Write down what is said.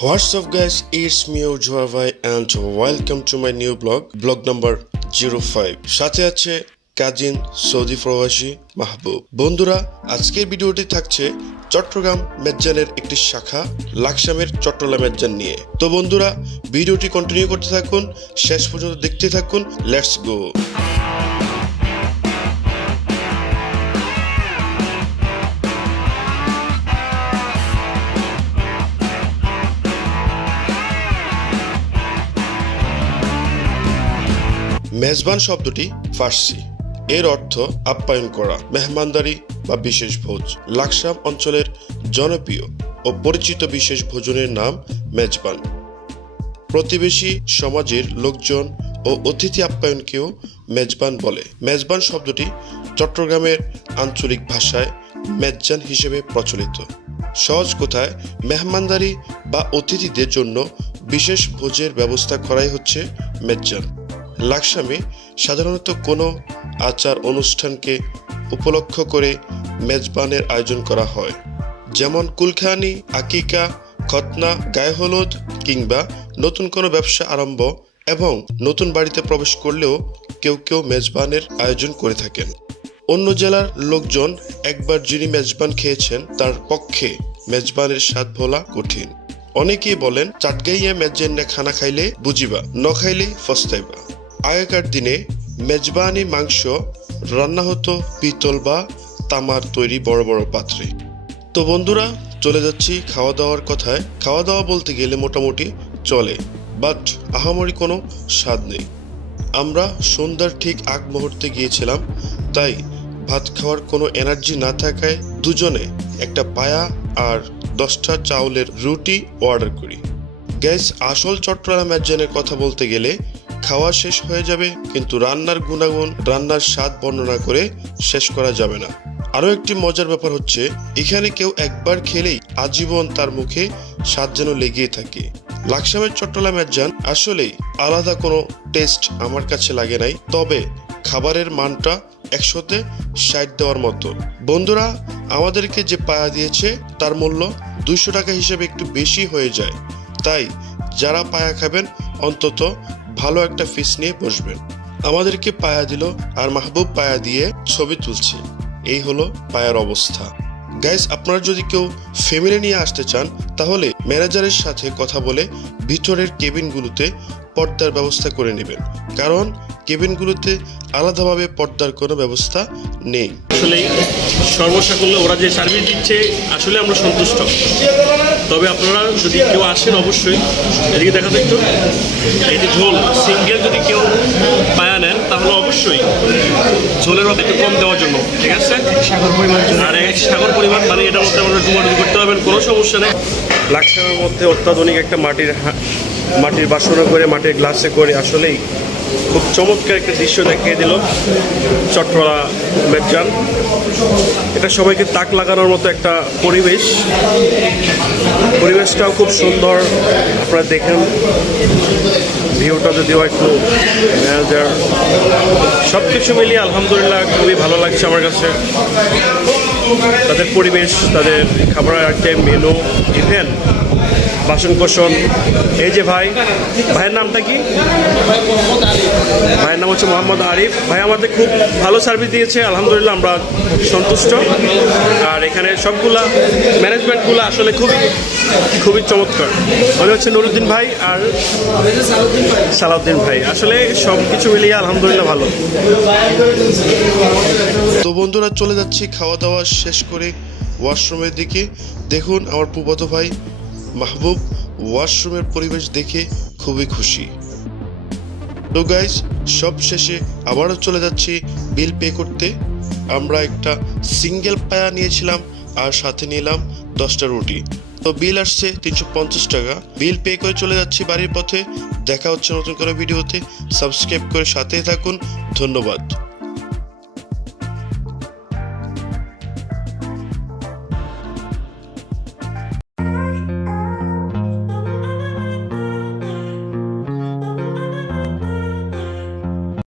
What's up guys, it's me Ujwar and welcome to my new vlog number 05 সাথে আছে cousin Saudi প্রবাসী মাহবুব। বন্ধুরা, আজকের ভিডিওটি থাকছে চট্টগ্রাম মেজ্জানের একটি শাখা লাকসামের চট্টলা মেজ্জান নিয়ে। তো বন্ধুরা, ভিডিওটি কন্টিনিউ করতে থাকুন, শেষ পর্যন্ত দেখতে থাকুন। Let's go. মেজবান শব্দটি ফার্সি, এর অর্থ আপ্যায়ন করা, মেহমানদারি বা বিশেষ ভোজ। লাকসাম অঞ্চলের জনপ্রিয় ও পরিচিত বিশেষ ভোজনের নাম মেজবান। প্রতিবেশী সমাজের লোকজন ও অতিথি আপ্যায়নকেও মেজবান বলে। মেজবান শব্দটি চট্টগ্রামের আঞ্চলিক ভাষায় মেজ্জান হিসেবে প্রচলিত। সহজ কথায়, মেহমানদারি বা অতিথিদের জন্য বিশেষ ভোজের ব্যবস্থা করাই হচ্ছে মেজ্জান। লাকসামে সাধারণত কোনো আচার অনুষ্ঠানকে উপলক্ষ করে মেজবানের আয়োজন করা হয়, যেমন কুলখানি, আকিকা, খতনা, গায়ে হলুদ কিংবা নতুন কোনো ব্যবসা আরম্ভ এবং নতুন বাড়িতে প্রবেশ করলেও কেউ কেউ মেজবানের আয়োজন করে থাকেন। অন্য জেলার লোকজন একবার যিনি মেজবান খেয়েছেন তার পক্ষে মেজবানের স্বাদ ভোলা কঠিন। অনেকেই বলেন, চাটগাইয়া মেজ্জানে খানা খাইলে বুঝিবা, ন খাইলে ফস্তাইবা। আগেকার দিনে মেজবানি মাংস রান্না হতো পিতল বা তামার তৈরি বড় বড় পাত্রে। তো বন্ধুরা, চলে যাচ্ছি খাওয়া দাওয়ার কথায়। খাওয়া দাওয়া বলতে গেলে মোটামুটি চলে, বাট আহামরি কোনো স্বাদ নেই। আমরা সন্ধ্যার ঠিক আগ মুহূর্তে গিয়েছিলাম, তাই ভাত খাওয়ার কোনো এনার্জি না থাকায় দুজনে একটা পায়া আর 10টা চাউলের রুটি অর্ডার করি। গ্যাস, আসল চট্টগ্রাম মেজ্জানের কথা বলতে গেলে খাওয়া শেষ হয়ে যাবে, কিন্তু রান্নার গুণাগুণ, রান্নার স্বাদ বর্ণনা করে শেষ করা যাবে না। আরো একটি মজার ব্যাপার হচ্ছে, এখানে কেউ একবার খেলেই আজীবন তার মুখে স্বাদ যেন লেগেই থাকে। লাকসামের চট্টলা মেজ্জান আসলেই আলাদা কোনো টেস্ট আমার কাছে লাগে নাই, তবে খাবারের মানটা 100তে 60 দেওয়ার মতো। বন্ধুরা, আমাদেরকে যে পায়া দিয়েছে তার মূল্য 200 টাকা হিসেবে একটু বেশি হয়ে যায়, তাই যারা পায়া খাবেন অন্তত ভালো একটা ফিস নিয়ে বসবেন। আমাদেরকে পায়া দিল আর মাহবুব পায়া দিয়ে ছবি তুলছে। এই হলো পায়ার অবস্থা। গাইস, আপনারা যদি কেউ ফ্যামিলি নিয়ে আসতে চান তাহলে ম্যানেজারের সাথে কথা বলে ভিতরের কেবিনগুলোতে পর্দার ব্যবস্থা করে নেবেন, কারণ কেবিনগুলোতে আলাদাভাবে পর্দার কোনো ব্যবস্থা নেই। আসলে সর্বসাকুল্য ওরা যে সার্ভিস দিচ্ছে আসলে আমরা সন্তুষ্ট। তবে আপনারা যদি কেউ আসেন অবশ্যই এদিকে দেখা দেখতো, এই যে ঝোল সিঙ্গেল যদি কেউ পায়া নেন তাহলে অবশ্যই ঝোলের মধ্যে একটু কম দেওয়ার জন্য, ঠিক আছে? সাগর পরিমাণ মানে এটার মধ্যে আমরা ডুবাডুবি করতে পারবেন, কোনো সমস্যা নেই। লাকসামের মধ্যে অত্যাধুনিক একটা মাটির বাসনে করে, মাটির গ্লাসে করে আসলেই খুব চমৎকার একটা দৃশ্য দেখিয়ে দিল চট্টলা মেজ্জান। এটা সবাইকে তাক লাগানোর মতো একটা পরিবেশটাও খুব সুন্দর। আপনারা দেখেন ভিউটা, যদিও একটু ম্যানেজার, সব কিছু মিলিয়ে আলহামদুলিল্লাহ খুবই ভালো লাগছে আমার কাছে। তাদের পরিবেশ, তাদের খাবারের আইটেম, মেনু, ইভেন বাসন কোসন। এই যে ভাইয়ের নামটা কি? ভাইয়ের নাম হচ্ছে মোহাম্মদ আরিফ। ভাই আমাদের খুব ভালো সার্ভিস দিয়েছে, আলহামদুলিল্লাহ আমরা সন্তুষ্ট। আর এখানে সবগুলা ম্যানেজমেন্টগুলো আসলে খুবই চমৎকার। মনে হচ্ছে নুরুদ্দিন ভাই আর সালাউদ্দিন ভাই, আসলে সব কিছু মিলিয়ে আলহামদুলিল্লাহ ভালো। তো বন্ধুরা, চলে যাচ্ছি খাওয়া দাওয়া শেষ করে ওয়াশরুমের দিকে। দেখুন আমার ফুফাতো ভাই মাহবুব ওয়াশরুমের পরিবেশ দেখে খুবই খুশি। তো গাইস, সব শেষে আবারও চলে যাচ্ছি বিল পে করতে। আমরা একটা সিঙ্গেল পায়া নিয়েছিলাম আর সাথে নিলাম 10টা রুটি। তো বিল আসছে 350 টাকা। বিল পে করে চলে যাচ্ছি বাড়ির পথে। দেখা হচ্ছে নতুন করে ভিডিওতে। সাবস্ক্রাইব করে সাথেই থাকুন। ধন্যবাদ।